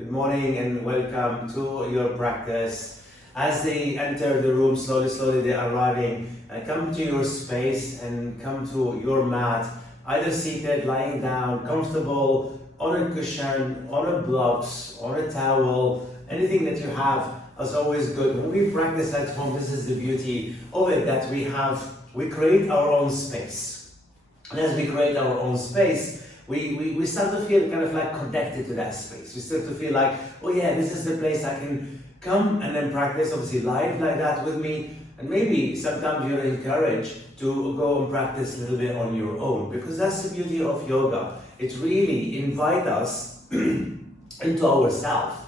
Good morning and welcome to your practice. As they enter the room, slowly they're arriving. Come to your space and come to your mat, either seated, lying down, comfortable, on a cushion, on a blocks, on a towel, anything that you have is always good. When we practice at home, this is the beauty of it, that we create our own space. And as we create our own space, we start to feel kind of like connected to that space. We start to feel like, oh yeah, this is the place I can come and then practice, obviously live like that with me. And maybe sometimes you're encouraged to go and practice a little bit on your own, because that's the beauty of yoga. It really invites us into ourself.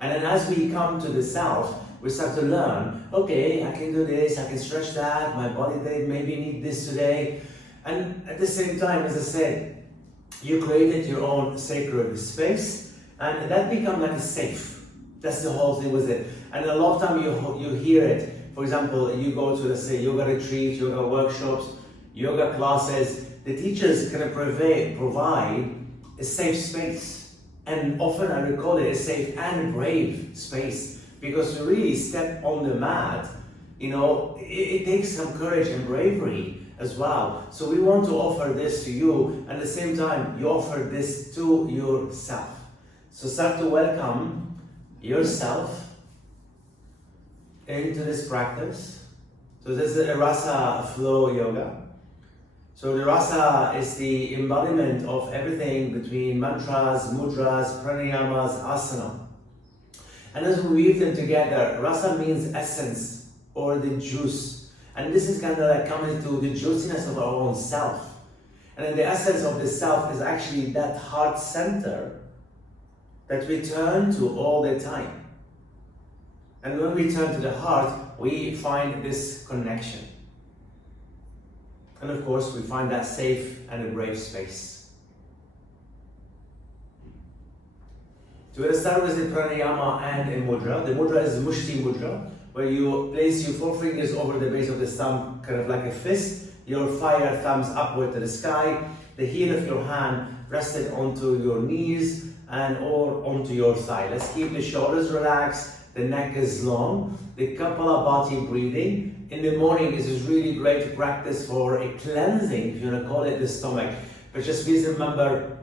And then as we come to the self, we start to learn, okay, I can do this, I can stretch that, my body maybe need this today. And at the same time, as I said, you created your own sacred space, and that becomes like a safe. That's the whole thing with it. And a lot of time you hear it. For example, you go to, let's say, yoga retreats, yoga workshops, yoga classes. The teachers kind of provide a safe space, and often I would call it a safe and brave space, because to really step on the mat, it takes some courage and bravery as well. So we want to offer this to you, and at the same time you offer this to yourself. So start to welcome yourself into this practice. So this is a rasa flow yoga. So the rasa is the embodiment of everything between mantras, mudras, pranayamas, asana. And as we weave them together, rasa means essence or the juice. And this is kind of like coming to the juiciness of our own self. And then the essence of the self is actually that heart center that we turn to all the time. And when we turn to the heart, we find this connection. And of course, we find that safe and a brave space. So we're going to start with the pranayama and a mudra. The mudra is mushti mudra, where you place your 4 fingers over the base of the thumb, kind of like a fist. Your fire thumbs upward to the sky. The heel of your hand rested onto your knees and or onto your thigh. Let's keep the shoulders relaxed. The neck is long. The Kapalabhati breathing. In the morning, this is really great to practice for a cleansing, if you want to call it, the stomach. But just please remember,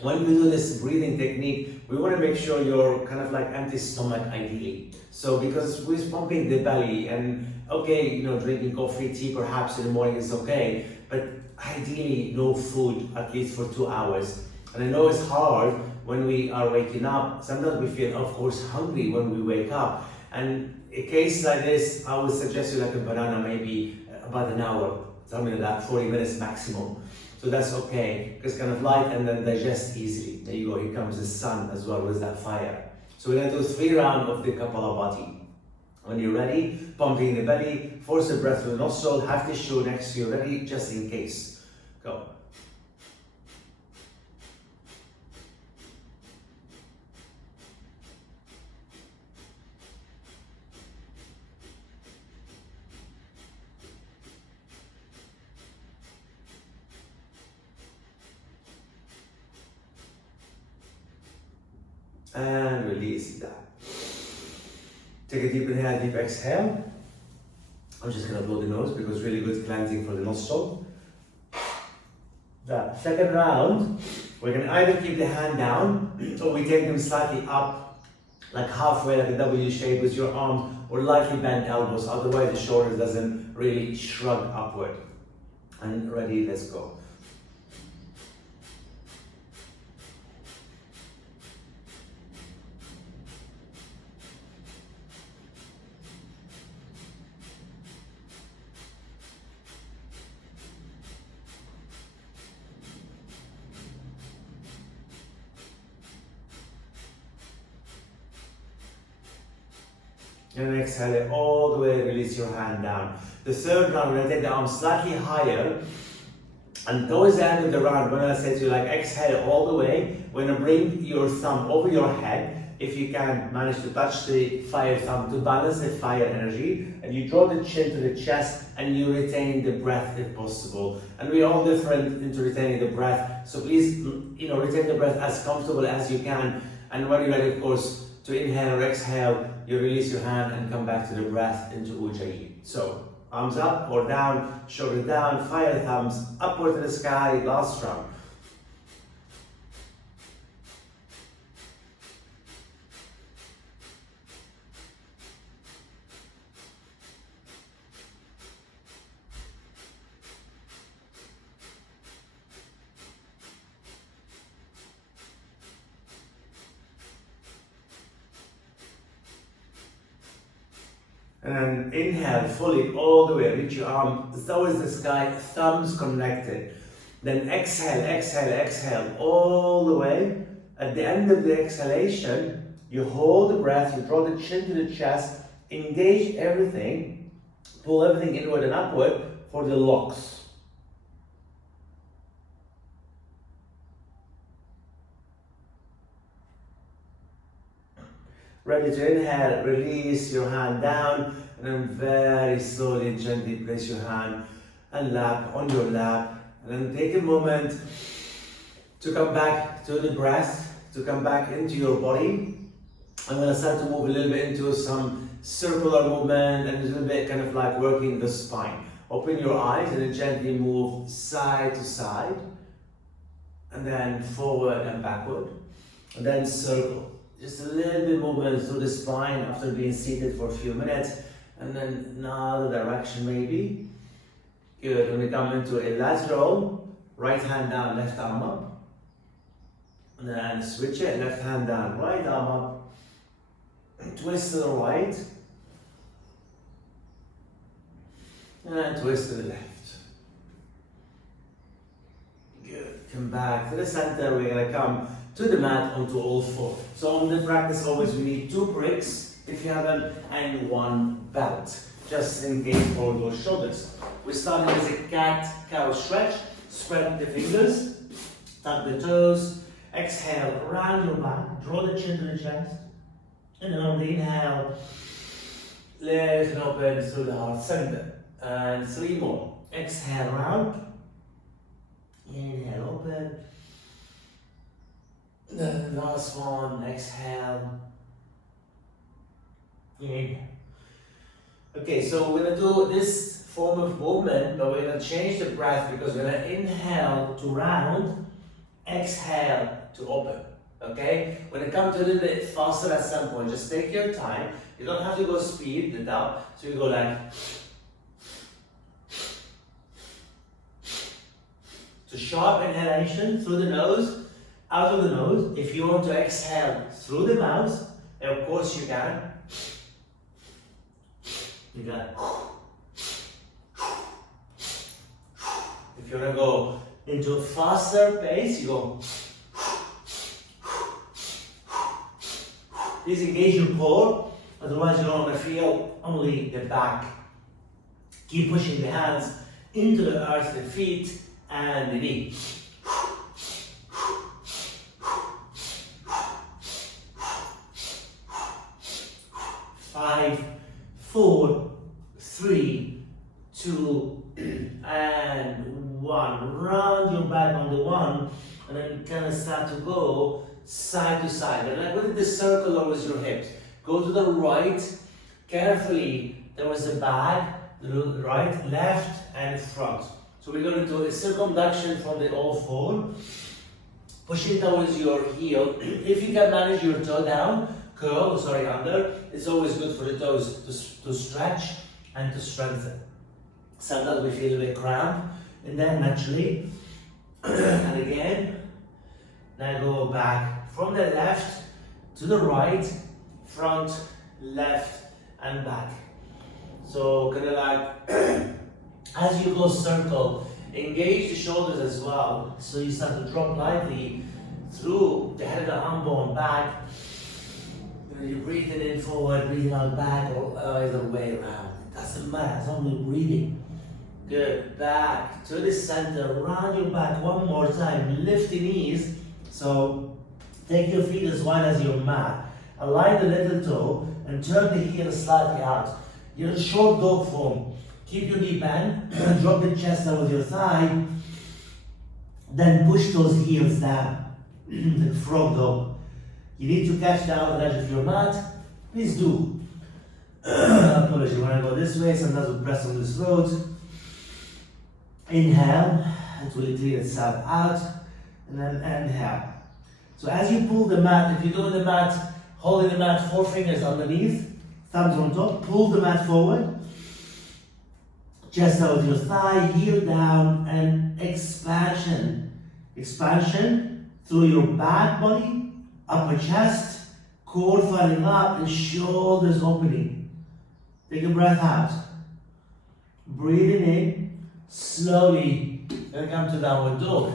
when we do this breathing technique, we want to make sure you're kind of like empty stomach ideally. So because we're pumping the belly, and okay, drinking coffee, tea perhaps in the morning is okay, but ideally no food at least for 2 hours. And I know it's hard when we are waking up. Sometimes we feel, of course, hungry when we wake up. And a case like this, I would suggest you like a banana, maybe about an hour, something like that, 40 minutes maximum. So that's okay, because kind of light and then digest easily. There you go, here comes the sun as well with that fire. So we're going to do 3 rounds of the Kapalabhati. When you're ready, pumping the belly, force the breath through the nostril, have tissue next to you ready, just in case. Go. And release that. Take a deep inhale, deep exhale. I'm just going to blow the nose because it's really good cleansing for the nostril. The second round, we're going to either keep the hand down or we take them slightly up, like halfway, like a W shape with your arms, or lightly bent elbows. Otherwise, the shoulder doesn't really shrug upward. And ready, let's go. And exhale it all the way, release your hand down. The third round, we're going to take the arms slightly higher. And towards the end of the round, when I say to you, like, exhale all the way, we're going to bring your thumb over your head. If you can manage to touch the fire thumb to balance the fire energy. And you draw the chin to the chest and you retain the breath if possible. And we're all different into retaining the breath. So please, retain the breath as comfortable as you can. And when you're ready, of course, to inhale or exhale, you release your hand and come back to the breath into Ujjayi. So, arms up or down, shoulder down, fire thumbs upward to the sky, last round. And then inhale fully all the way, reach your arm towards the sky, thumbs connected. Then exhale, exhale, exhale all the way. At the end of the exhalation, you hold the breath, you draw the chin to the chest, engage everything, pull everything inward and upward for the locks. Ready to inhale, release your hand down, and then very slowly and gently place your hand and lap on your lap. And then take a moment to come back to the breath, to come back into your body. I'm going to start to move a little bit into some circular movement and a little bit kind of like working the spine. Open your eyes and then gently move side to side, and then forward and backward, and then circle. Just a little bit movement through the spine after being seated for a few minutes, and then another direction maybe. Good. When we come into a lateral, right hand down, left arm up. And then switch it, left hand down, right arm up. Twist to the right. And twist to the left. Good. Come back to the center. We're going to come to the mat onto all four. So on the practice always we need 2 bricks if you have them and 1 belt, just in case for those shoulders. We're starting as a cat-cow stretch. Spread the fingers, tuck the toes, exhale, round your back, draw the chin to the chest, and then on the inhale, lift and open through the heart center. And 3 more. Exhale, round. Inhale, open. The last one, exhale. Inhale. Okay, so we're going to do this form of movement, but we're going to change the breath because we're going to inhale to round, exhale to open. Okay? We're going to come to a little bit faster at some point. Just take your time. You don't have to go speed it up. So you go like. So sharp inhalation through the nose, out of the nose. If you want to exhale through the mouth, of course you can. You can. If you want to go into a faster pace, you go. Please engage your core, otherwise you're going to feel only the back. Keep pushing the hands into the earth, the feet, and the knee. 5, 4, 3, 2, and 1. Round your back on the 1, and then kind of start to go side to side. And like with the circle always your hips. Go to the right, carefully towards the back, right, left, and front. So we're going to do a circumduction from the all 4. Pushing towards your heel. If you can manage your toe down, under, it's always good for the toes to stretch and to strengthen. Sometimes we feel a bit cramp, and then naturally, and again, now go back from the left to the right, front, left, and back. So kind of like, as you go circle, engage the shoulders as well. So you start to drop lightly through the head of the arm bone back. You're breathing in forward, breathing out back, or either way around. It doesn't matter, it's only breathing. Good, back to the center, round your back one more time, lift the knees. So take your feet as wide as your mat, align the little toe, and turn the heel slightly out. You're in short dog form. Keep your knee bent, drop the chest down with your thigh, then push those heels down, like frog dog. you need to catch the outer edge of your mat, please do. Apologies, when I go this way, sometimes we press on this road. Inhale, it will clear itself out, and then inhale. So as you pull the mat, if you're doing the mat, holding the mat, 4 fingers underneath, thumbs on top, pull the mat forward, chest out with your thigh, heel down, and expansion. Expansion through your back body, upper chest, core firing up, and shoulders opening. Take a breath out. Breathing in, slowly, then come to downward dog.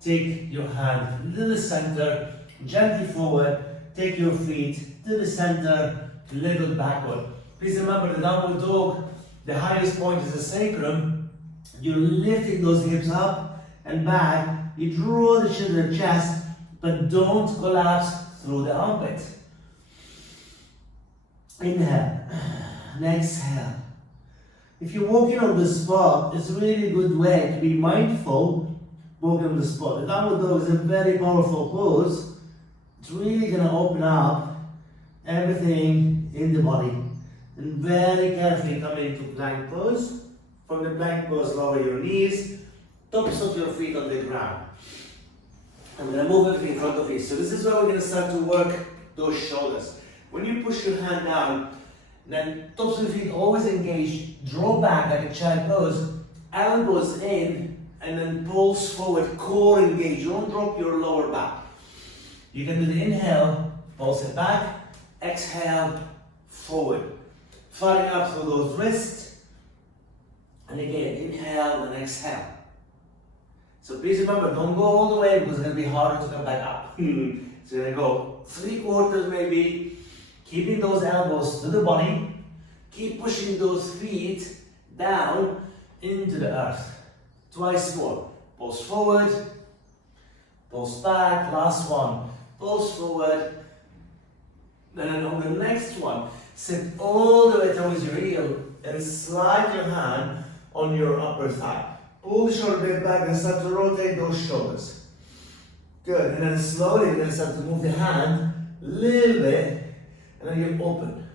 Take your hand to the center, gently forward, take your feet to the center, little backward. Please remember the downward dog, the highest point is the sacrum. You're lifting those hips up and back. You draw the chin to the chest, but don't collapse through the armpit. Inhale and exhale. If you're walking on the spot, it's a really good way to be mindful walking on the spot. The downward dog is a very powerful pose. It's really going to open up everything in the body. And very carefully come into plank pose. From the plank pose, lower your knees, tops of your feet on the ground. I'm going to move everything in front of you. So this is where we're going to start to work those shoulders. When you push your hand down, then tops of your feet always engage, draw back like a child pose, elbows in, and then pulse forward, core engage. You don't drop your lower back. You can do the inhale, pulse it back, exhale, forward. Firing up through those wrists, and again, inhale and exhale. So please remember, don't go all the way because it's going to be harder to come back up. So you're going to go 3/4 maybe, keeping those elbows to the body, keep pushing those feet down into the earth. Twice more. Pulse forward, pulse back, last one. Pulse forward, and then on the next one, sit all the way towards your heel and slide your hand on your upper thigh. Pull the shoulder blade back and start to rotate those shoulders. Good, and then slowly you're going to start to move the hand a little bit, and then you open.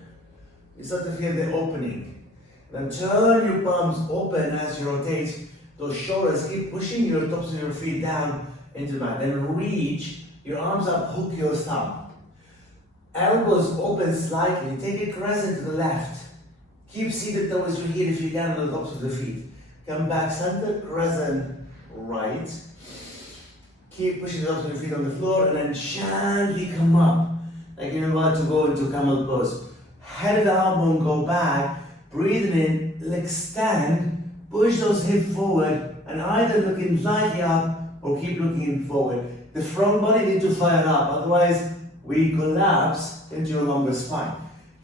You start to feel the opening. Then turn your palms open as you rotate those shoulders. Keep pushing your tops of your feet down into the mat. Then reach your arms up, hook your thumb. Elbows open slightly. Take a crescent to the left. Keep seated towards your heel if you can on the tops of the feet. Come back, center, crescent, right. Keep pushing the tops of your feet on the floor and then gently come up. Like you're about to go into camel pose. Head of the arm bone go back. Breathing in, extend, push those hips forward and either looking slightly up or keep looking forward. The front body needs to fire up, otherwise we collapse into your longer spine.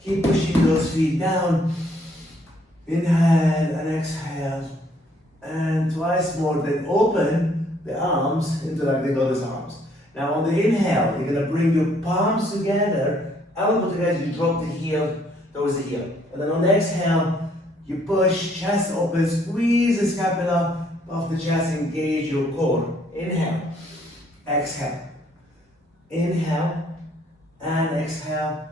Keep pushing those feet down. Inhale and exhale. And twice more, then open the arms into like the goddess arms. Now on the inhale, you're going to bring your palms together, elbow together, you drop the heel towards the heel. And then on the exhale, you push, chest open, squeeze the scapula off the chest, engage your core. Inhale, exhale. Inhale and exhale.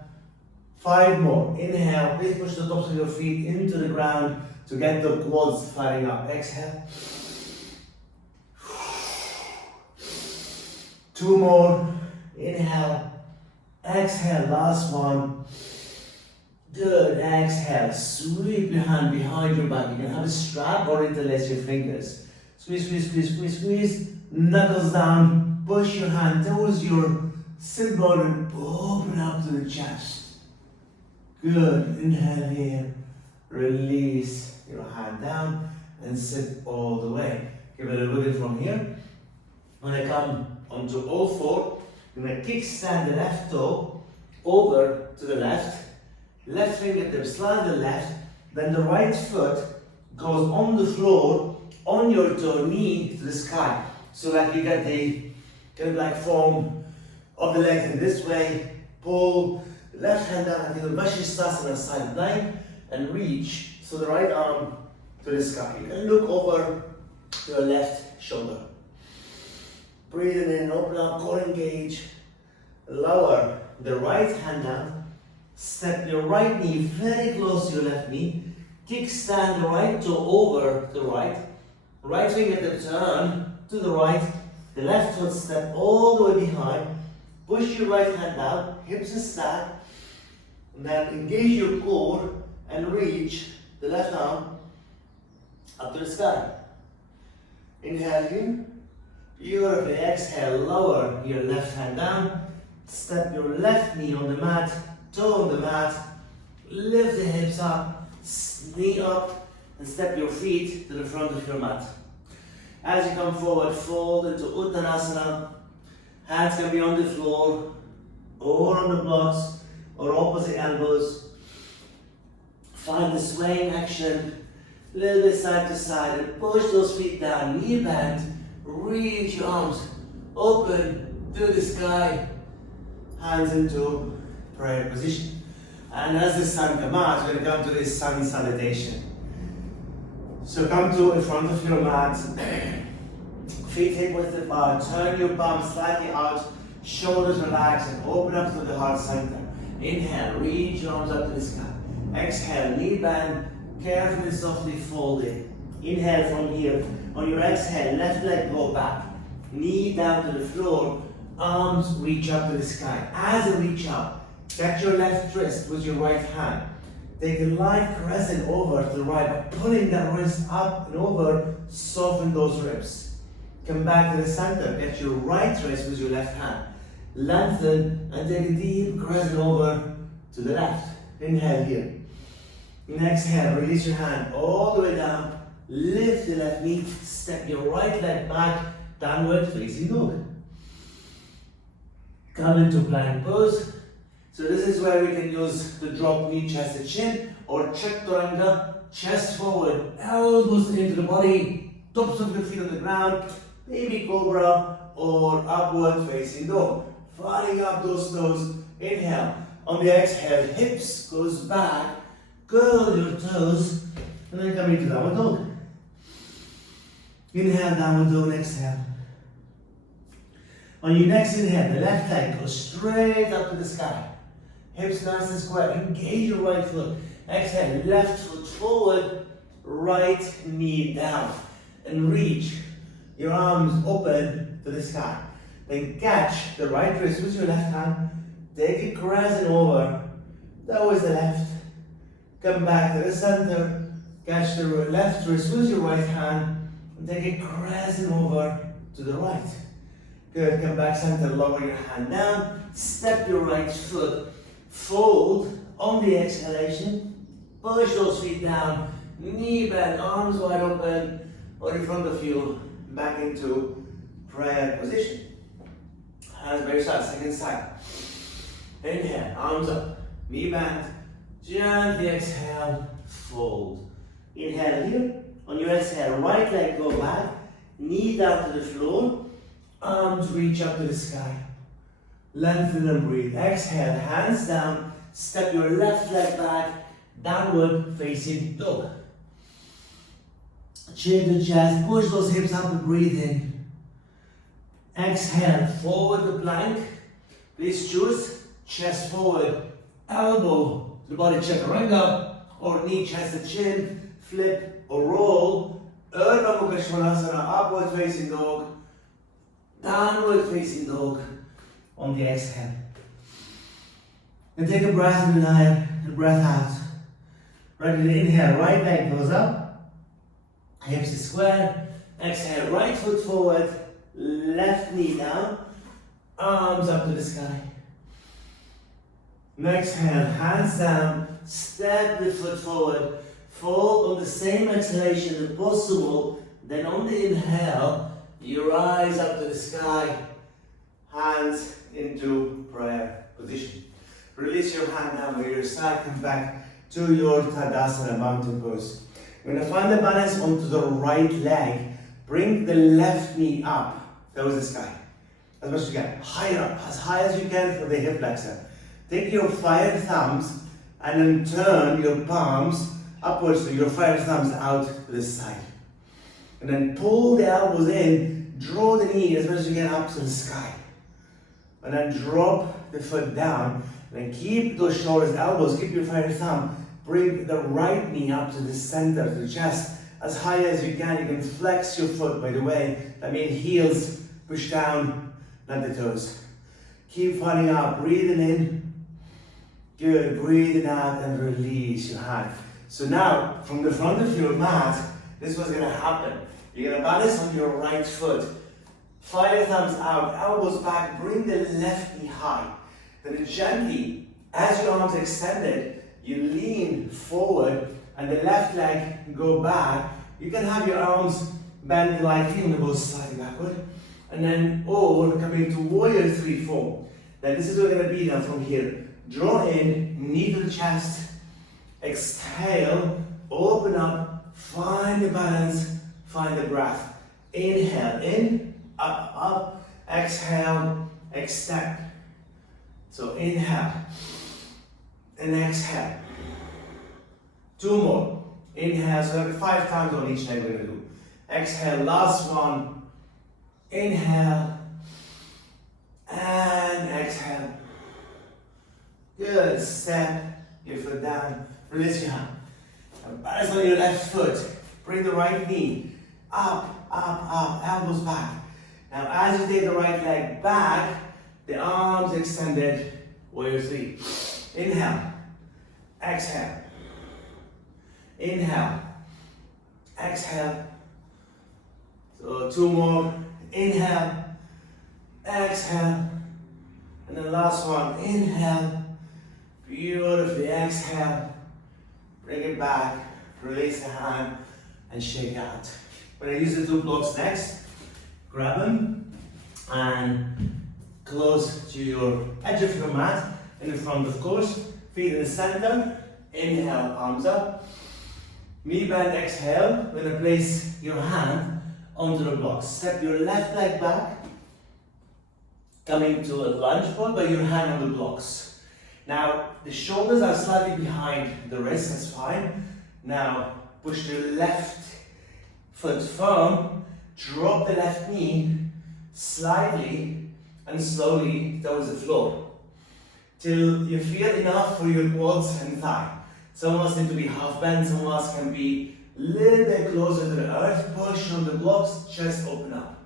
5 more. Inhale, please push the tops of your feet into the ground to get the quads firing up. Exhale. 2 more. Inhale. Exhale. Last one. Good. Exhale. Sweep your hand behind your back. You can have a strap or interlace your fingers. Squeeze, squeeze, squeeze, squeeze, squeeze. Knuckles down. Push your hand towards your sit bone and open up to the chest. Good. Inhale here. Release your hand down and sit all the way. Give it a little bit from here. When I come onto all 4, I'm going to kickstand the left toe over to the left. Left fingertip slide to the left. Then the right foot goes on the floor, on your toe, knee to the sky. So like you get the kind of like form of the legs in this way. Pull the left hand down until the Vashisthasana side plank and reach. So the right arm to the sky. You can look over your left shoulder. Breathing in, open up, core engage. Lower the right hand down, step your right knee very close to your left knee, kickstand the right toe over the right finger turn to the right, the left foot step all the way behind, push your right hand down, hips are stacked, and then engage your core and reach the left arm up to the sky. Inhale here. Beautifully. Exhale, lower your left hand down. Step your left knee on the mat, toe on the mat. Lift the hips up, knee up, and step your feet to the front of your mat. As you come forward, fold into Uttanasana. Hands can be on the floor, or on the blocks, or opposite elbows. Find the swaying action, a little bit side to side, and push those feet down, knee bend, reach your arms open to the sky, hands into prayer position. And as the sun comes out, we're going to come to this sun salutation. So come to in front of your mat, feet hip width apart, turn your palms slightly out, shoulders relax, and open up to the heart center. Inhale, reach your arms up to the sky. Exhale, knee bend, carefully, softly fold it. Inhale from here. On your exhale, left leg go back, knee down to the floor, arms reach up to the sky. As you reach up, catch your left wrist with your right hand. Take a light crescent over to the right by pulling that wrist up and over, soften those ribs. Come back to the center, get your right wrist with your left hand. Lengthen and take a deep crescent over to the left. Inhale here. And exhale, release your hand all the way down. Lift the left knee, step your right leg back, downward facing dog. Come into plank pose. So this is where we can use the drop knee, chest to chin, or chaturanga, chest forward, elbows into the body, tops of the feet on the ground, maybe cobra, or upward facing dog. Flying up those toes, inhale. On the exhale, hips goes back, curl your toes, and then come into downward dog. Inhale, downward dog, exhale. On your next inhale, the left leg goes straight up to the sky. Hips nice and square, engage your right foot. Exhale, left foot forward, right knee down. And reach your arms open to the sky. Then catch the right wrist with your left hand. Take a crescent over, towards the left. Come back to the center. Catch the left wrist with your right hand. And take a crescent over to the right. Good, come back center, lower your hand down. Step your right foot. Fold on the exhalation. Push those feet down. Knee bend, arms wide open. Or in front of you, back into prayer position. Hands by your side, second side. Inhale, arms up, knee bend. Gently exhale, fold. Inhale here. On your exhale, right leg go back, knee down to the floor, arms reach up to the sky. Lengthen and breathe. Exhale, hands down, step your left leg back, downward facing dog. Chin to chest, push those hips up and breathe in. Exhale, forward the plank. Please choose chest forward, elbow to the body, chaturanga, or knee, chest to chin, flip or roll. Urdhva Mukha Svanasana, upward facing dog, downward facing dog on the exhale. And take a breath in and breath out. Right in the inhale, right leg goes up, hips is square. Exhale, right foot forward, left knee down, arms up to the sky. Exhale, hands down, step the foot forward, fold on the same exhalation as possible. Then on the inhale, you rise up to the sky, hands into prayer position. Release your hand down by your side, come back to your Tadasana mountain pose. You're going to find the balance onto the right leg. Bring the left knee up towards the sky, as much as you can. Higher up, as high as you can for the hip flexor. Take your 5 thumbs and then turn your palms upwards, so your 5 thumbs out to the side. And then pull the elbows in, draw the knee as much as you can up to the sky. and then drop the foot down, and then keep those shoulders, elbows, keep your fire thumb, bring the right knee up to the center, to the chest, as high as you can. You can flex your foot, by the way. That means heels push down, not the toes. Keep firing up, breathing in. Good, breathing out and release your hand. So now, from the front of your mat, this is what's gonna happen. You're gonna balance on your right foot. Fire thumbs out, elbows back, bring the left knee high. Then gently, as your arms extended, you lean forward and the left leg go back. You can have your arms bend lightly on the both slightly backward. And then, or coming to warrior 3-4. Then this is what we're gonna be now from here. Draw in, knee to the chest, exhale, open up, find the balance, find the breath. Inhale, in, up, up, exhale, extend. So inhale, and exhale. 2 more. Inhale, so 5 times on each leg we're gonna do. Exhale, last one. Inhale, and exhale. Good, step your foot down, release your hand. And balance on your left foot, bring the right knee, up, up, up, elbows back. Now as you take the right leg back, the arms extended, warrior 3. Inhale, exhale. Inhale, exhale. So 2 more, inhale, exhale. And then last one, inhale, beautifully exhale. Bring it back, release the hand, and shake out. When I use the 2 blocks next, grab them and close to your edge of your mat, in the front of course, feet in the center, inhale, arms up, knee bend, exhale. We're gonna place your hand onto the blocks. Step your left leg back, coming to a lunge pose by your hand on the blocks. Now, the shoulders are slightly behind the wrist, that's fine. Now, push the left foot firm, drop the left knee slightly and slowly towards the floor till you feel enough for your quads and thigh. Some of us need to be half bent, some of us can be a little bit closer to the earth. Push on the blocks, chest open up.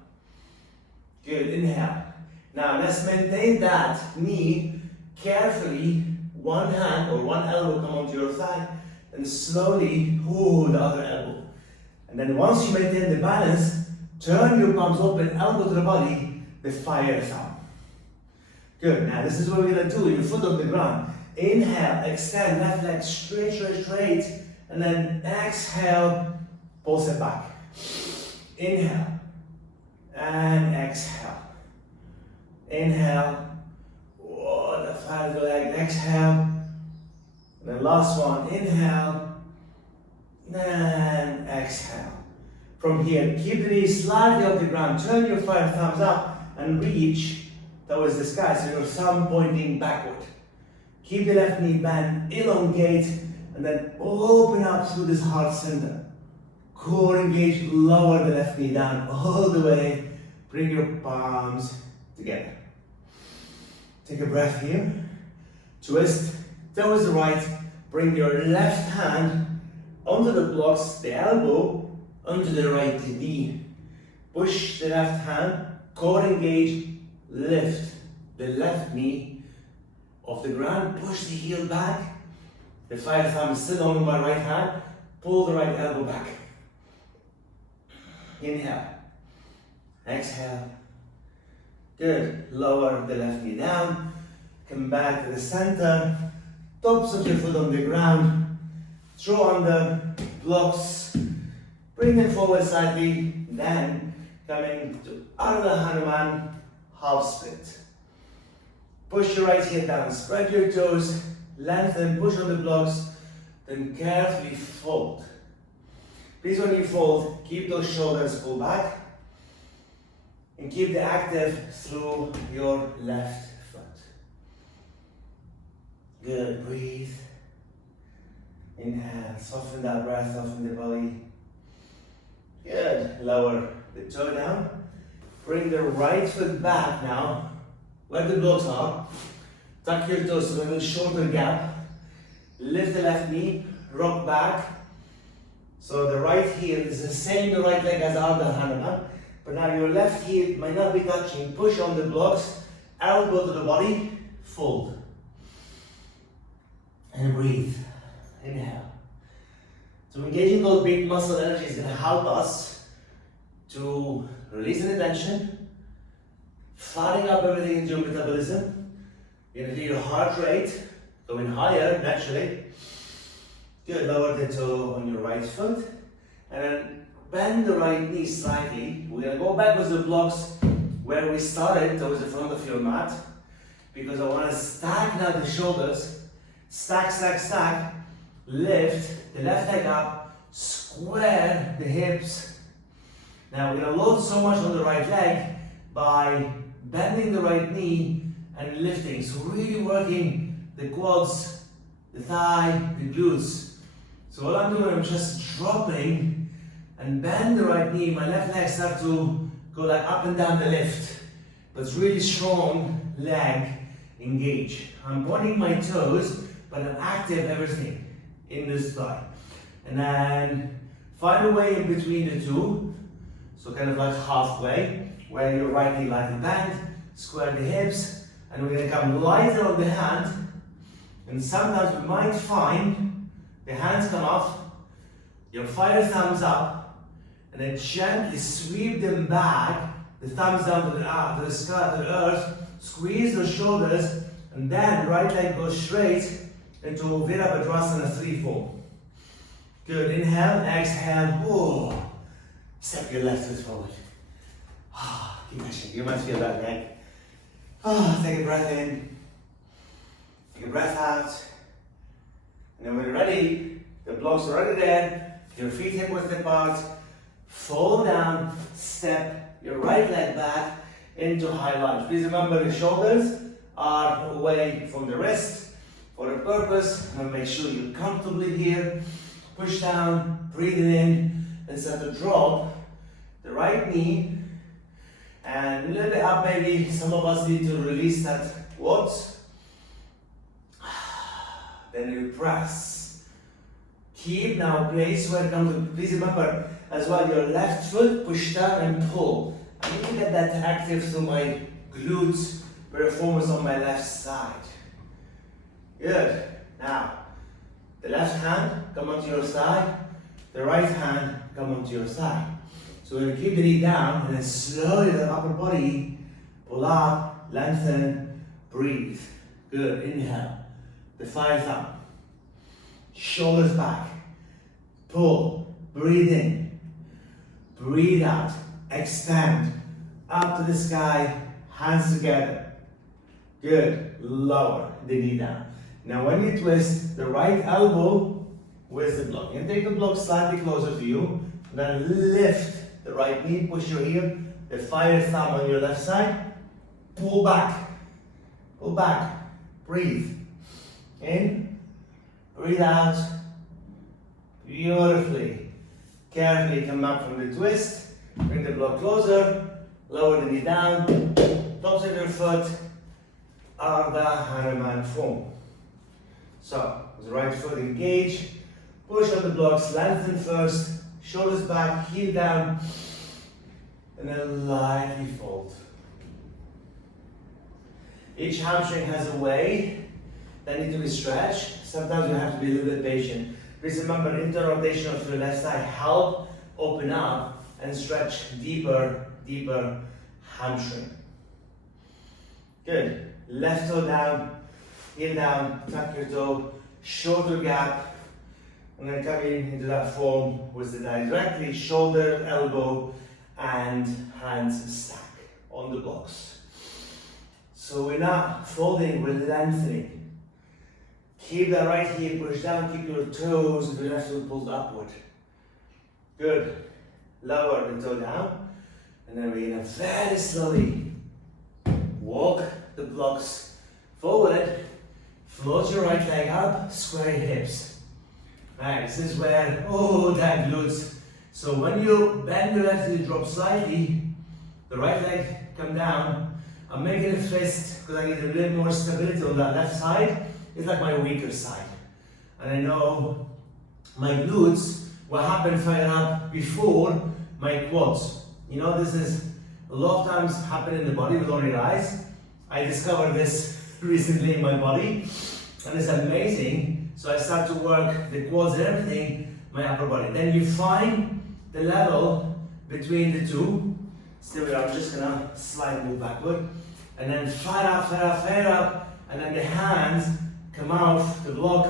Good, inhale. Now let's maintain that knee carefully, one hand or one elbow come onto your thigh, and slowly pull the other elbow. And then once you maintain the balance, turn your palms open, elbow to the body, the fire thumb. Good, now this is what we're gonna do, your foot on the ground. Inhale, extend, left leg straight, straight, straight, and then exhale, pulse it back. Inhale, and exhale. Inhale, whoa, the fire of the leg, exhale. And then last one, inhale, and exhale. From here, keep the knees slightly off the ground, turn your fire thumbs up and reach towards the sky, so your thumb pointing backward. Keep the left knee bent, elongate, and then open up through this heart center. Core engage, lower the left knee down all the way. Bring your palms together. Take a breath here. Twist towards the right. Bring your left hand onto the blocks, the elbow onto the right knee. Push the left hand, core engage, lift the left knee off the ground, push the heel back. The fire thumb is still on my right hand. Pull the right elbow back. Inhale. Exhale. Good. Lower the left knee down. Come back to the center. Tops of your foot on the ground. Throw on the blocks. Bring them forward slightly. Then coming to Ardha Hanuman, half split. Push your right heel down. Spread your toes. Lengthen. Push on the blocks. Then carefully fold. Please, when you fold, keep those shoulders pulled back. And keep the active through your left foot. Good, breathe. Inhale, soften that breath, soften the belly. Good, lower the toe down. Bring the right foot back now where the blocks are. Tuck your toes to a little shorter gap. Lift the left knee, rock back. So the right heel is the same the right leg as the other Hanuman. But now your left heel might not be touching. Push on the blocks, elbow to the body, fold. And breathe. Inhale. So engaging those big muscle energy is going to help us to release the tension, firing up everything into your metabolism. You're going to feel your heart rate going higher naturally. Good, lower the toe on your right foot. And then bend the right knee slightly. We're going to go back with the blocks where we started, towards the front of your mat. Because I want to stack now the shoulders. Stack, stack, stack. Lift the left leg up. Square the hips. Now we're going to load so much on the right leg by bending the right knee and lifting. So really working the quads, the thigh, the glutes. So what I'm doing, I'm just dropping and bend the right knee. My left leg starts to go like up and down the lift. But it's really strong leg engage. I'm pointing my toes, but I'm active everything in this thigh. And then find a way in between the two. So kind of like halfway, where your right knee lightly bend, square the hips, and we're going to come lighter on the hand. And sometimes we might find the hands come off, your fire thumbs up, and then gently sweep them back, the thumbs down to the sky, to the earth, squeeze the shoulders, and then right leg goes straight into Virabhadrasana 3-4. Good, inhale, exhale, whoa. Step your left foot forward. Keep pushing, you might feel that leg. Take a breath in, take a breath out. And then when you're ready, the blocks are already there, your feet hip width apart, fall down, step your right leg back into high lunge. Please remember the shoulders are away from the wrist for a purpose. And make sure you're comfortably here. Push down, breathe in, and start to drop the right knee. And a little bit up, maybe some of us need to release that quads. Then you press. Keep now place where it comes to, please remember as well your left foot, push down and pull. I need to get that active through my glutes, performance on my left side. Good. Now, the left hand come onto your side, the right hand come onto your side. So we're going to keep the knee down and then slowly the upper body pull up, lengthen, breathe. Good, inhale. The fire thumb. Shoulders back. Pull, breathe in. Breathe out, extend. Up to the sky, hands together. Good, lower the knee down. Now when you twist the right elbow with the block, you can take the block slightly closer to you, and then lift the right knee, push your heel, the fire thumb on your left side, pull back, breathe, in, breathe out, beautifully, carefully come up from the twist, bring the block closer, lower the knee down, tops of your foot, Ardha Hanuman form. So, with the right foot engage, push on the blocks, lengthen first, shoulders back, heel down, and then lightly fold. Each hamstring has a way that needs to be stretched. Sometimes you have to be a little bit patient. Please remember, inter-rotation of your left side help open up and stretch deeper hamstring. Good. Left toe down, heel down, tuck your toe, shoulder gap, and then coming into that form with the directly shoulder, elbow, and hands stack on the blocks. So we're not folding, we're lengthening. Keep that right heel pushed down, keep your toes and the left foot pulled upward. Good. Lower the toe down, and then we're gonna very slowly walk the blocks forward, float your right leg up, square your hips. Right, this is where, that glutes. So when you bend your left knee, drop slightly, the right leg come down, I'm making a twist because I need a little more stability on that left side. It's like my weaker side. And I know my glutes will happen fire up before my quads. You know, this is a lot of times happen in the body with only eyes. I discovered this recently in my body and it's amazing. So I start to work the quads and everything, my upper body. Then you find the level between the two. Still here, I'm just gonna slide move backward. And then fire up, fire up, fire up. And then the hands come out the block,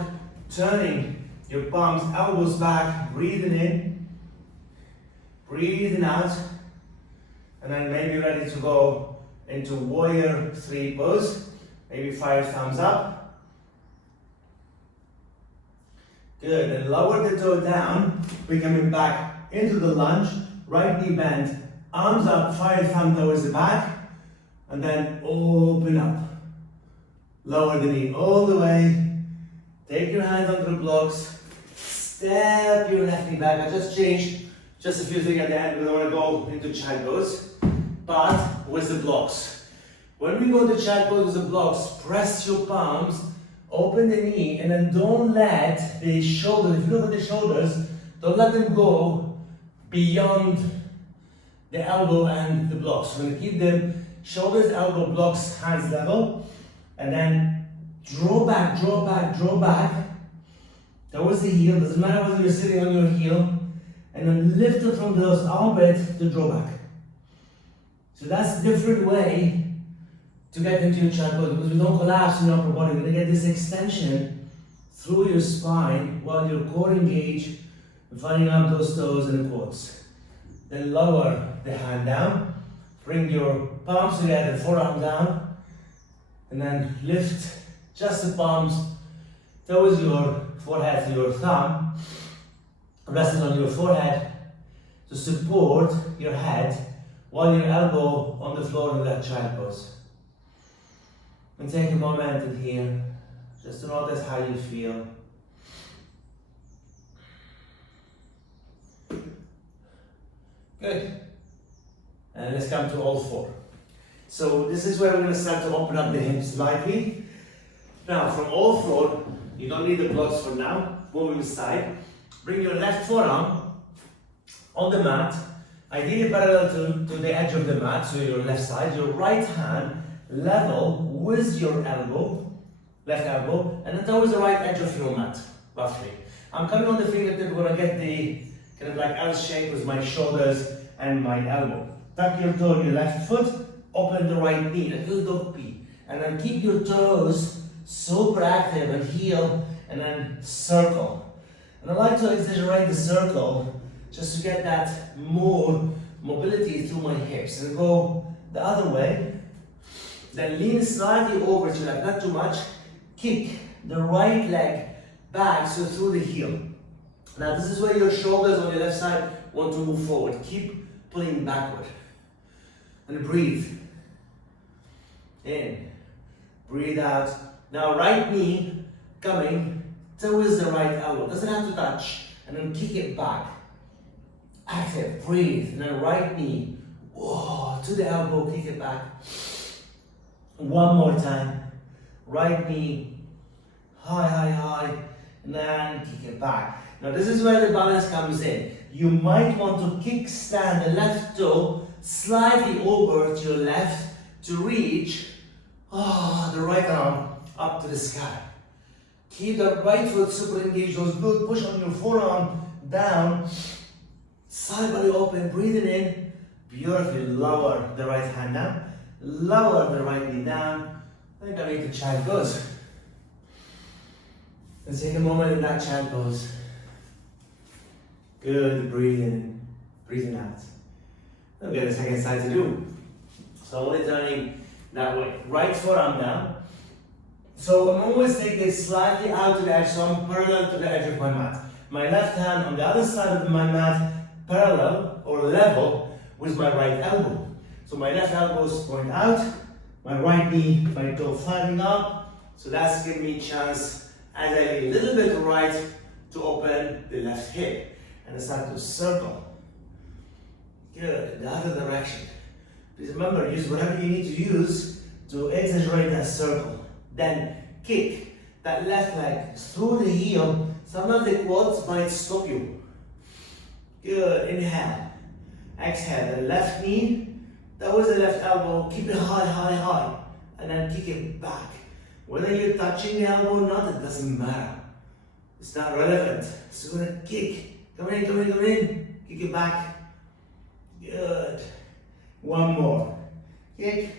turning your palms, elbows back, breathing in, breathing out. And then maybe you're ready to go into warrior 3 pose. Maybe 5 thumbs up. Good, and lower the toe down. We're coming back into the lunge. Right knee bent, arms up, 5 thumb towards the back. And then open up. Lower the knee all the way. Take your hands onto the blocks. Step your left knee back. I just changed just a few things at the end. We don't want to go into child pose, but with the blocks. When we go to child pose with the blocks, press your palms, open the knee, and then don't let the shoulders, if you look at the shoulders, don't let them go beyond the elbow and the blocks. We're going to keep them shoulders, elbow, blocks, hands level, and then draw back, draw back, draw back towards the heel. Doesn't matter whether you're sitting on your heel, and then lift it from those armpit to draw back. So that's a different way to get into your child pose because we don't collapse in your upper body. We're going to get this extension through your spine while your core engaged and finding out those toes and the quads. Then lower the hand down, bring your palms together, forearm down, and then lift just the palms towards your forehead to your thumb, resting on your forehead to support your head while your elbow on the floor in that child pose. And take a moment in here, just to notice how you feel. Good. And let's come to all 4. So this is where we're going to start to open up the hips slightly. Now from all 4, you don't need the blocks for now. Moving aside. Bring your left forearm on the mat, ideally parallel to the edge of the mat, so your left side. Your right hand level with your elbow, left elbow, and then towards the right edge of your mat, roughly. I'm coming on the fingertip, we're going to get the kind of like L shape with my shoulders and my elbow. Tuck your toe on your left foot, open the right knee, like a little dog pee. And then keep your toes super active and heel, and then circle. And I like to exaggerate the circle just to get that more mobility through my hips. And go the other way. Then lean slightly over to your left, not too much. Kick the right leg back, so through the heel. Now this is where your shoulders on your left side want to move forward. Keep pulling backward. And breathe. In. Breathe out. Now right knee coming towards the right elbow. Doesn't have to touch. And then kick it back. Active. Breathe. And then right knee. Whoa, to the elbow. Kick it back. One more time. Right knee. High, high, high. And then kick it back. Now this is where the balance comes in. You might want to kickstand the left toe slightly over to your left to reach the right arm up to the sky. Keep the right foot super engaged, those good. Push on your forearm down. Side body open, breathing in. Beautifully lower the right hand down. Lower the right knee down. I think I make the child pose. Let's take a moment in that child pose. Good, breathe in, breathing out. We'll get the second side to do. So only turning that way. Right forearm down. So I'm always taking it slightly out to the edge, so I'm parallel to the edge of my mat. My left hand on the other side of my mat, parallel or level with my right elbow. So my left elbow is going out, my right knee, my toe flattering up. So that's giving me a chance as I lean a little bit right to open the left hip. And I start to circle. Good, in the other direction. Please remember, use whatever you need to use to exaggerate that circle. Then kick that left leg through the heel. Sometimes the quads might stop you. Good, inhale. Exhale, the left knee, that was the left elbow, keep it high, high, high. And then kick it back. Whether you're touching the elbow or not, it doesn't matter. It's not relevant. So we're gonna kick. Come in, come in, come in. Kick it back. Good. One more. Kick.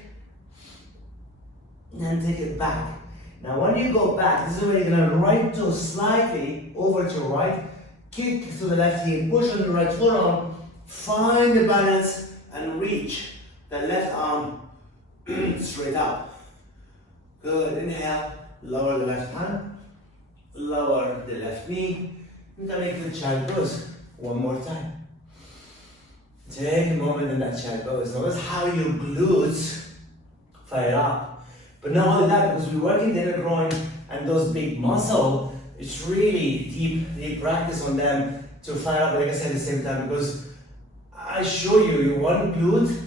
And then take it back. Now when you go back, this is where you're gonna right toe slightly over to right. Kick to the left heel, push on the right forearm. Find the balance and reach the left arm straight up. Good, inhale, lower the left hand, lower the left knee, and then make the child pose. One more time. Take a moment in that child pose. Notice how your glutes fire up. But not only that, because we're working the inner groin and those big muscles, it's really deep practice on them to fire up, like I said, at the same time, because I assure you, one glute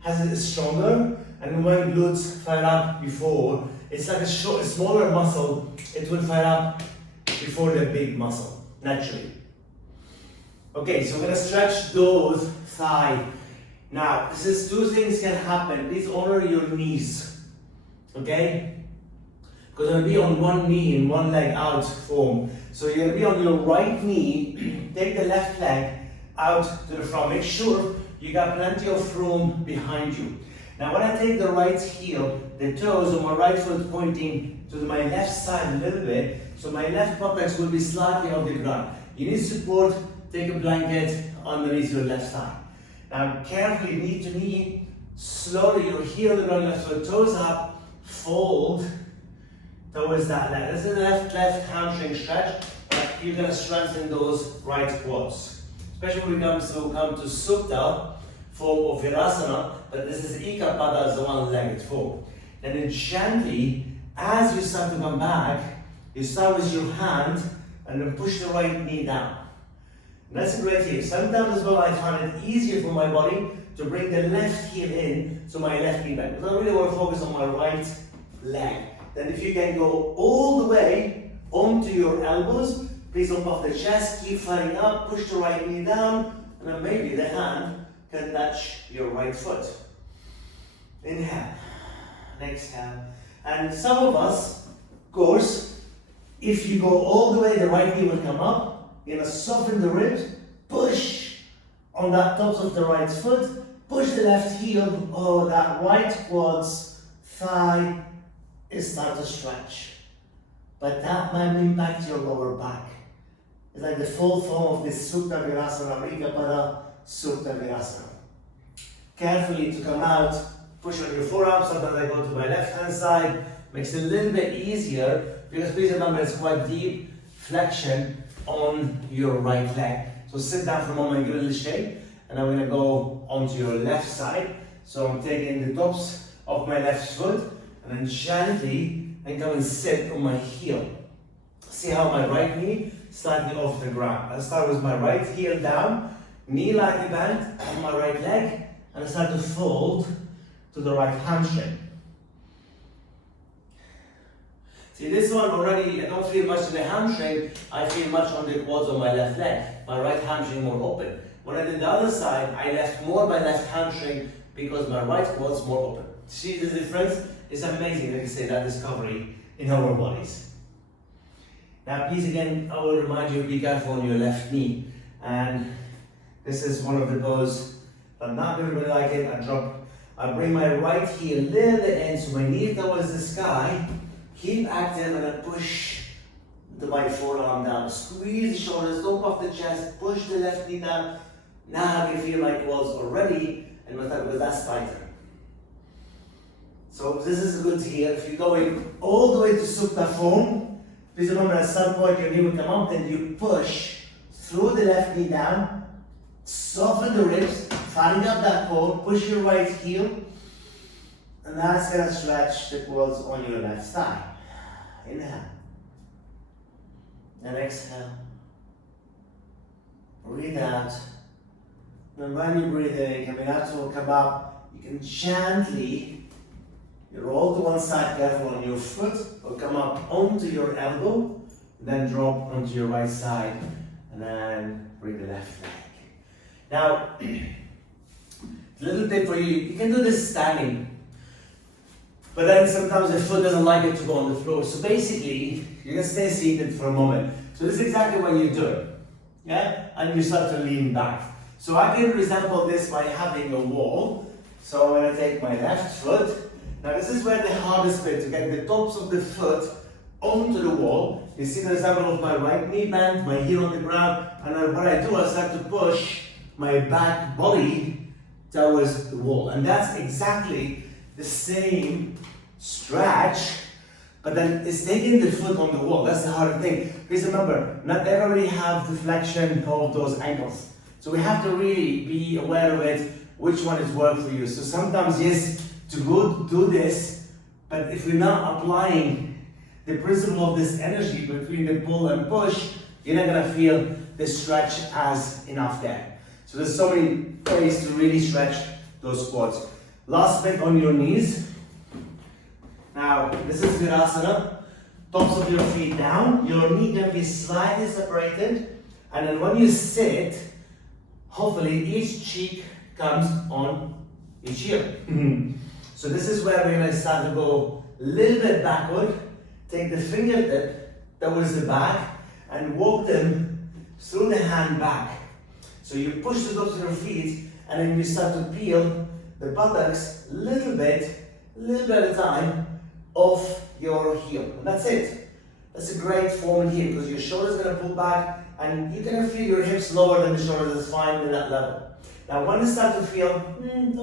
has it stronger, and when glutes fire up before, it's like a smaller muscle, it will fire up before the big muscle, naturally. Okay, so we're gonna stretch those thighs. Now, this is two things can happen. Please honor your knees, okay? Because you're gonna be on one knee and one leg out form. So you're gonna be on your right knee, take the left leg out to the front. Make sure you got plenty of room behind you. Now when I take the right heel, the toes on my right foot pointing to my left side a little bit, so my left buttocks will be slightly on the ground. You need support, take a blanket underneath your left thigh. Now carefully, knee to knee, slowly your heel on the ground, left foot, toes up, fold towards that leg. This is the left hamstring stretch, but you're gonna strengthen those right quads. Especially when we come to Supta form of Virasana, but this is Ekapada as the one-legged form. Then gently, as you start to come back, you start with your hand and then push the right knee down. And that's great here. Sometimes as well I find it easier for my body to bring the left heel in, so my left knee back. Because I really want to focus on my right leg. Then if you can go all the way onto your elbows, please open off the chest, keep firing up, push the right knee down, and then maybe the hand can touch your right foot. Inhale, and exhale. And some of us, of course, if you go all the way, the right knee will come up, you're gonna soften the ribs, push on that tops of the right foot, push the left heel, oh, that right quad's thigh is start to stretch. But that might impact your lower back. It's like the full form of this Supta Virasana, Ekapada Supta Virasana. Carefully to come out, push on your forearm. Sometimes I go to my left hand side, makes it a little bit easier because please remember it's quite deep flexion on your right leg. So sit down for a moment, give it a little shake, and I'm gonna go onto your left side. So I'm taking the tops of my left foot and then gently and come and sit on my heel. See how my right knee slightly off the ground. I start with my right heel down, knee lightly bent on my right leg, and I start to fold to the right hamstring. See this one already, I don't feel much in the hamstring, I feel much on the quads on my left leg. My right hamstring more open. When I did the other side, I left more my left hamstring because my right quad's more open. See the difference? It's amazing, like I say, that discovery in our bodies. Now please again, I will remind you, be careful on your left knee. And this is one of the poses, but not everybody like it. I bring my right heel a little bit in, so my knee towards the sky. Keep active and then push my forearm down. Squeeze the shoulders, don't puff the chest, push the left knee down. Now I can feel my quads already, and because that's tighter. So this is good to hear. If you're going all the way to Supta form, please remember at some point your knee will come up, then you push through the left knee down, soften the ribs, firing up that core, push your right heel, and that's going to stretch the quads on your left thigh. Inhale. And exhale. Breathe out. And when you breathe in, coming out to come up, you can gently roll to one side, careful on your foot, or come up onto your elbow, then drop onto your right side, and then bring the left leg. Now, a little tip for you, you can do this standing, but then sometimes the foot doesn't like it to go on the floor. So basically, you can stay seated for a moment. So this is exactly what you do, yeah? And you start to lean back. So I can resemble this by having a wall. So I'm going to take my left foot. Now this is where the hardest bit, to get the tops of the foot onto the wall. You see the example of my right knee bent, my heel on the ground, and then what I do, I start to push my back body towards the wall. And that's exactly the same stretch, but then it's taking the foot on the wall. That's the hard thing. Please remember, not everybody have the flexion of those ankles. So we have to really be aware of it, which one is work for you. So sometimes, yes, to go do this, but if we're not applying the principle of this energy between the pull and push, you're not gonna feel the stretch as enough there. So there's so many ways to really stretch those quads. Last bit on your knees. Now, this is Virasana. Tops of your feet down. Your knee can be slightly separated. And then when you sit, hopefully each cheek comes on each ear. So this is where we're going to start to go a little bit backward. Take the fingertip towards the back and walk them through the hand back. So you push the tops of your feet and then you start to peel the buttocks a little bit at a time off your heel. And that's it. That's a great form in here because your shoulders are going to pull back and you're going to feel your hips lower than the shoulders. That's fine at that level. Now when you start to feel,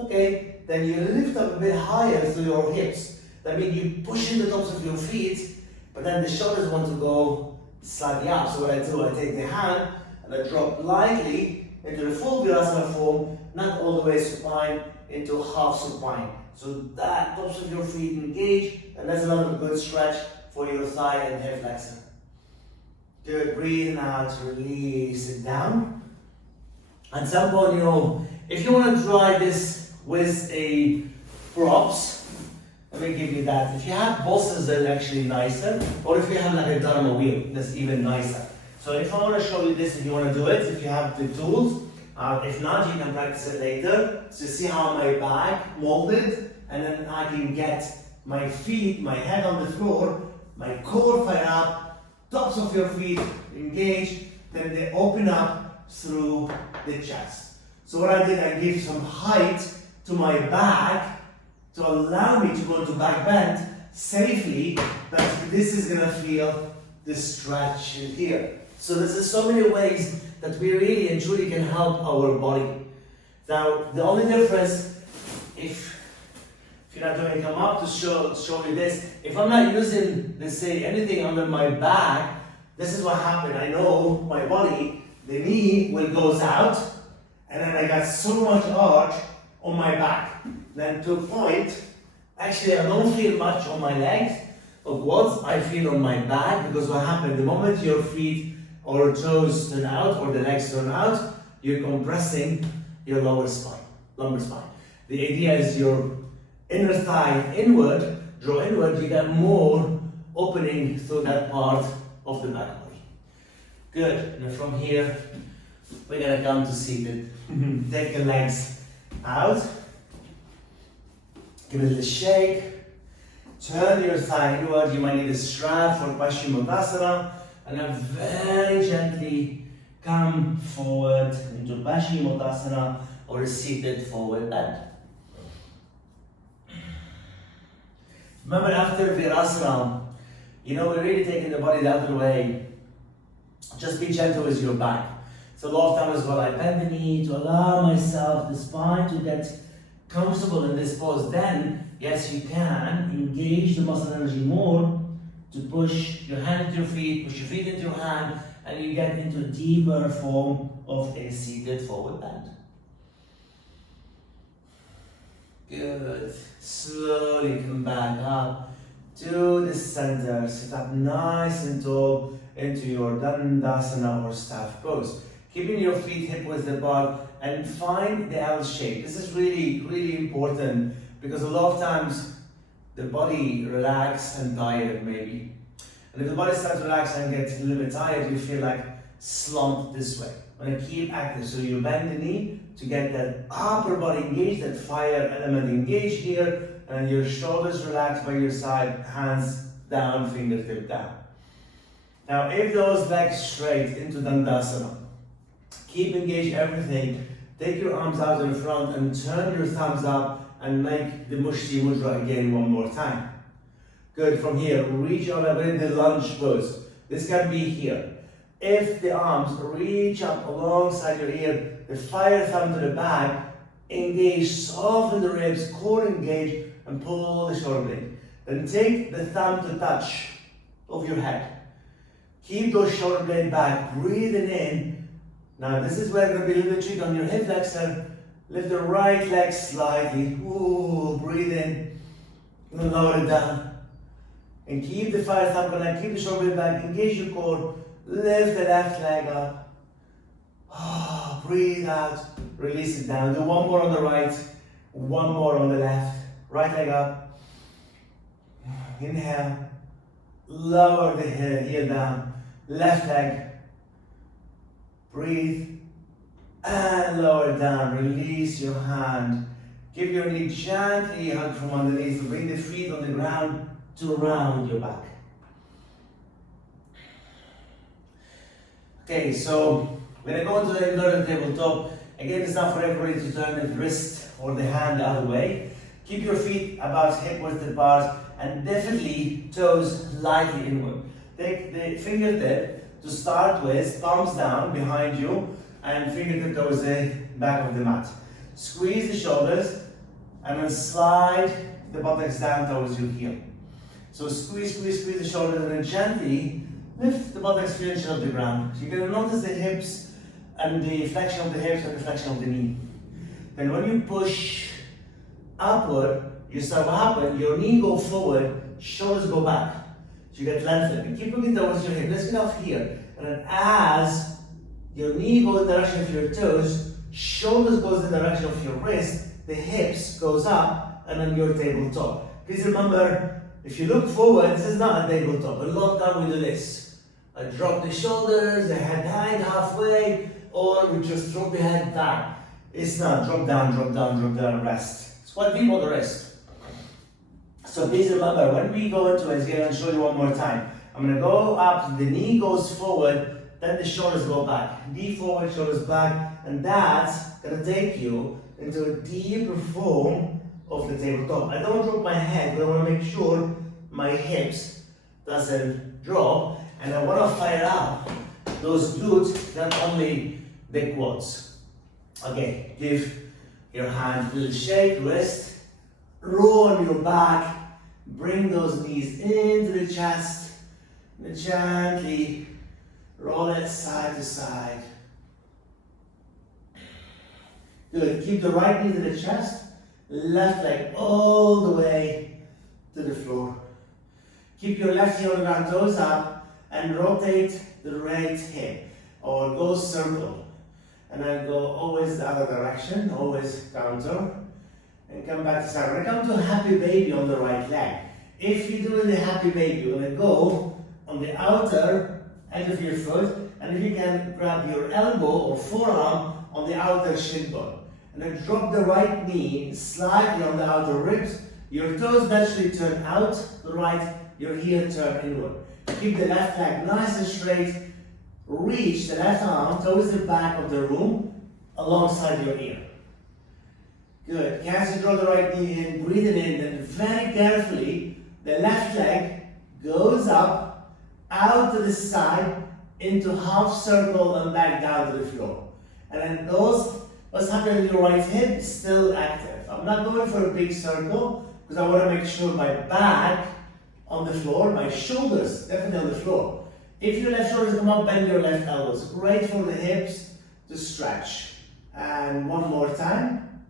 okay, then you lift up a bit higher through your hips. That means you push in the tops of your feet, but then the shoulders want to go slightly up. So what I do, I take the hand and I drop lightly into the full Virasana form, not all the way supine, into half supine. So that tops of your feet engage, and that's another good stretch for your thigh and hip flexor. Good, breathing out, release it down. At some point, if you want to try this with a props, let me give you that. If you have bosses, that's actually nicer, or if you have like a Dharma wheel, that's even nicer. So if I want to show you this, if you want to do it, if you have the tools, if not, you can practice it later. So see how my back molded, and then I can get my feet, my head on the floor, my core fire up, tops of your feet engage, then they open up through the chest. So what I did, I give some height to my back to allow me to go into back bend safely, but this is gonna feel the stretch in here. So there's so many ways that we really and truly can help our body. Now, the only difference, if you're not doing come up to show you this, if I'm not using, let's say, anything under my back, this is what happened. I know my body, the knee will goes out, and then I got so much arch on my back. Then to a point, actually I don't feel much on my legs or quads, I feel on my back, because what happened, the moment your feet or toes turn out, or the legs turn out, you're compressing your lower spine, lumbar spine. The idea is your inner thigh inward, draw inward, you get more opening through that part of the back body. Good, and from here, we're gonna come to seated. Take the legs out, give it a little shake, turn your thigh inward, you might need a strap for Paschimottanasana, and then very gently come forward into Paschimottanasana or a seated forward bend. Remember, after Virasana, we're really taking the body the other way. Just be gentle with your back. So a lot of times while I bend the knee to allow myself, the spine to get comfortable in this pose, then, yes, you can engage the muscle energy more to push your hand into your feet, push your feet into your hand, and you get into a deeper form of a seated forward bend. Good. Slowly come back up to the center. Sit up nice and tall into your Dandasana or staff pose. Keep keeping your feet hip width apart, and find the L shape. This is really, really important because a lot of times the body relaxes and tired maybe. And if the body starts to relax and get a little bit tired, you feel like slumped this way. Want to keep active, so you bend the knee to get that upper body engaged, that fire element engaged here, and your shoulders relaxed by your side, hands down, fingertip down. Now, if those legs straight into Dandasana, keep engaged everything. Take your arms out in front and turn your thumbs up and make the Mushti Mudra again one more time. Good. From here, reach on up in the lunge pose. This can be here. If the arms reach up alongside your ear, the fire thumb to the back, engage, soften the ribs, core engage, and pull the shoulder blade. Then take the thumb to touch of your head. Keep those shoulder blade back, breathing in. Now this is where it's going to be a little bit tricky on your hip flexor. Lift the right leg slightly. Ooh, breathe in. And lower it down. And keep the fire thumb connect, keep the shoulder blade back, engage your core. Lift the left leg up. Oh, breathe out. Release it down. Do one more on the right. One more on the left. Right leg up. Inhale. Lower the heel down. Left leg. Breathe. And lower it down. Release your hand. Give your knee gently a hug from underneath. Bring the feet on the ground to round your back. Okay, so when I go into the inverted tabletop, again, it's not for everybody to turn the wrist or the hand the other way. Keep your feet about hip width apart and definitely toes lightly inward. Take the fingertip to start with, palms down behind you, and fingertip towards the back of the mat. Squeeze the shoulders and then slide the buttocks down towards your heel. So squeeze the shoulders and then gently lift the buttocks 3 inches off the ground. You're going to notice the hips and the flexion of the hips and the flexion of the knee. Then when you push upward, you start what happens, your knee go forward, shoulders go back. So you get lengthened. And keep looking towards your hip. Let's get off here. And then as your knee goes in the direction of your toes, shoulders goes in the direction of your wrist, the hips goes up, and then your tabletop. Please remember, if you look forward, this is not a tabletop. A lot of time we do this. I drop the shoulders, the head hang halfway, or we just drop the head back. It's not drop down, rest. It's quite deep on the wrist. So please remember, when we go into it, I'm going to show you one more time. I'm going to go up, the knee goes forward, then the shoulders go back. Knee forward, shoulders back, and that's going to take you into a deeper form of the tabletop. I don't drop my head, but I want to make sure my hips doesn't drop. And I want to fire up those glutes, not only the quads. Okay, give your hand a little shake, wrist, roll on your back, bring those knees into the chest, and gently roll it side to side. Good, keep the right knee to the chest, left leg all the way to the floor. Keep your left heel on the ground, toes up, and rotate the right hip, or go circle. And then go always the other direction, always counter, and come back to side. When I come to a happy baby on the right leg, if you do the happy baby, you're going to go on the outer edge of your foot, and if you can grab your elbow or forearm on the outer shin bone. And then drop the right knee slightly on the outer ribs. Your toes naturally turn out to the right, your heel turn inward. Keep the left leg nice and straight. Reach the left arm towards the back of the room alongside your ear. Good. As you draw the right knee in, breathe it in, then very carefully, the left leg goes up, out to the side, into half circle and back down to the floor. And then what's happening in your right hip is still active. I'm not going for a big circle because I want to make sure my back on the floor, my shoulders definitely on the floor. If your left shoulders come up, bend your left elbows. Great for the hips to stretch. And one more time.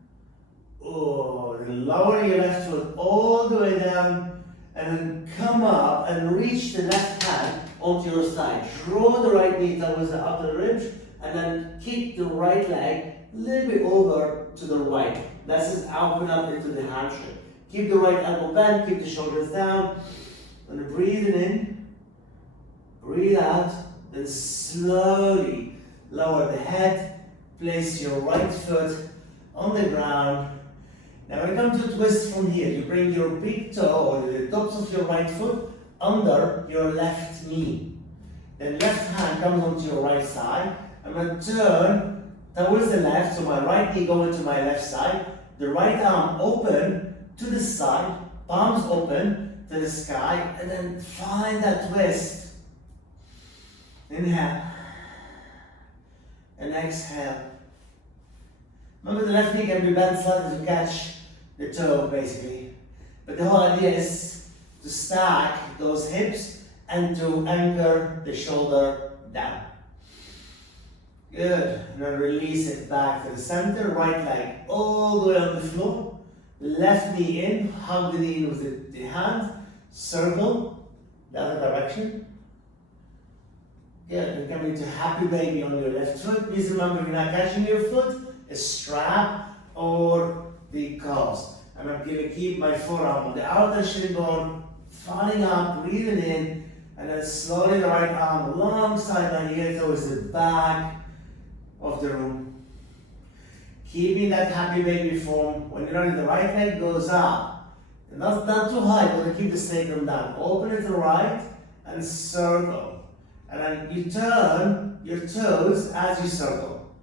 Oh, lower your left foot all the way down and then come up and reach the left hand onto your side. Draw the right knee towards the upper ribs and then keep the right leg a little bit over to the right. This is open up into the hamstring. Keep the right elbow bent, keep the shoulders down, and breathing in, breathe out, then slowly lower the head, place your right foot on the ground. Now when it comes to twist from here, you bring your big toe or the tops of your right foot under your left knee. Then left hand comes onto your right side. I'm going to turn towards the left, so my right knee going to my left side. The right arm open to the side, palms open to the sky, and then find that twist. Inhale. And exhale. Remember, the left knee can be bent slightly to catch the toe, basically. But the whole idea is to stack those hips and to anchor the shoulder down. Good. And then release it back to the center. Right leg all the way on the floor. Left knee in. Hug the knee in with the hand. Circle the other direction. Good. And come into happy baby on your left foot. Please remember, you're not catching your foot, a strap or the calves. I'm going to keep my forearm on the outer shin bone, falling up, breathing in, and then slowly the right arm alongside my ear towards the back of the room. Keeping that happy baby form. When you're running, the right leg goes up. And not too high, but keep the sacrum down. Open it to the right and circle. And then you turn your toes as you circle.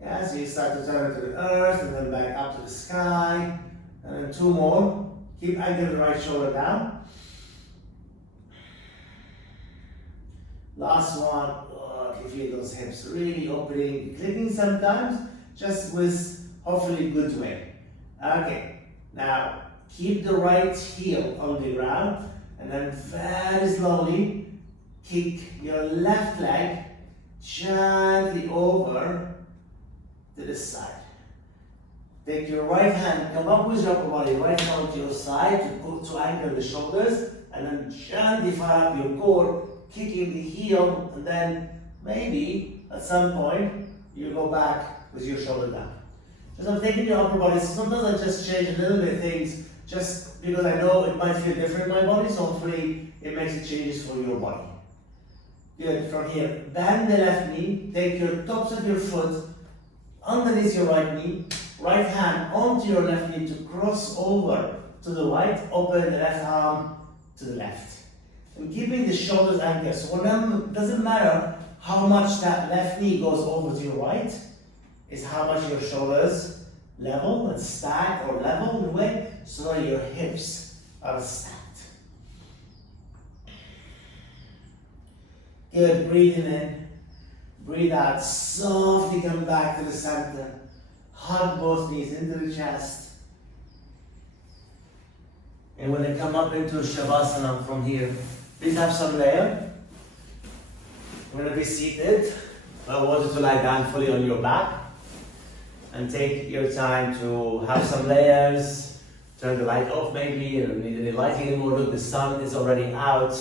Yeah, so you start to turn it to the earth and then back up to the sky. And then two more. Keep anchoring the right shoulder down. Last one. Oh, you feel those hips really opening, clicking sometimes, just with hopefully good way. Okay, now keep the right heel on the ground and then very slowly kick your left leg gently over to the side. Take your right hand, come up with your upper body, right hand to your side to anchor the shoulders, and then gently fire up your core, kicking the heel, and then maybe at some point you go back with your shoulder down. Just I'm taking your upper body. Sometimes I just change a little bit things just because I know it might feel different in my body, so hopefully it makes it changes for your body. Good. From here, bend the left knee, take your tops of your foot underneath your right knee, right hand onto your left knee to cross over to the right, open the left arm to the left. And keeping the shoulders anchored. So remember, it doesn't matter how much that left knee goes over to your right, it's how much your shoulders level and stack or level in a way so that your hips are stacked. Good, breathing in, breathe out, softly come back to the center. Hug both knees into the chest. And when they come up into Shavasana from here, please have some layer. We're going to be seated. I want you to lie down fully on your back and take your time to have some layers. Turn the light off maybe, you don't need any lighting anymore. Look, the sun is already out.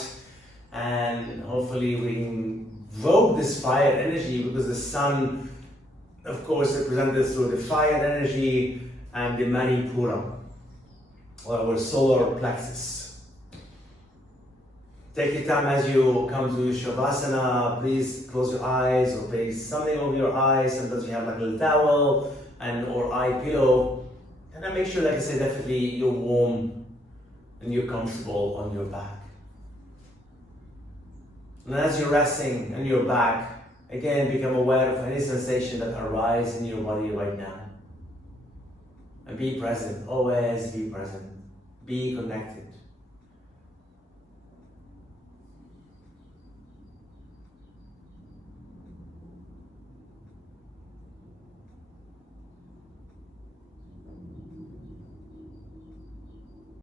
And hopefully we can evoke this fire energy because the sun, of course, represented through the fire energy and the Manipura, or our solar plexus. Take your time as you come to Shavasana. Please close your eyes or place something over your eyes. Sometimes you have like a little towel and or eye pillow. And then make sure, like I said, definitely you're warm and you're comfortable on your back. And as you're resting on your back, again, become aware of any sensation that arises in your body right now. And be present, always be present. Be connected.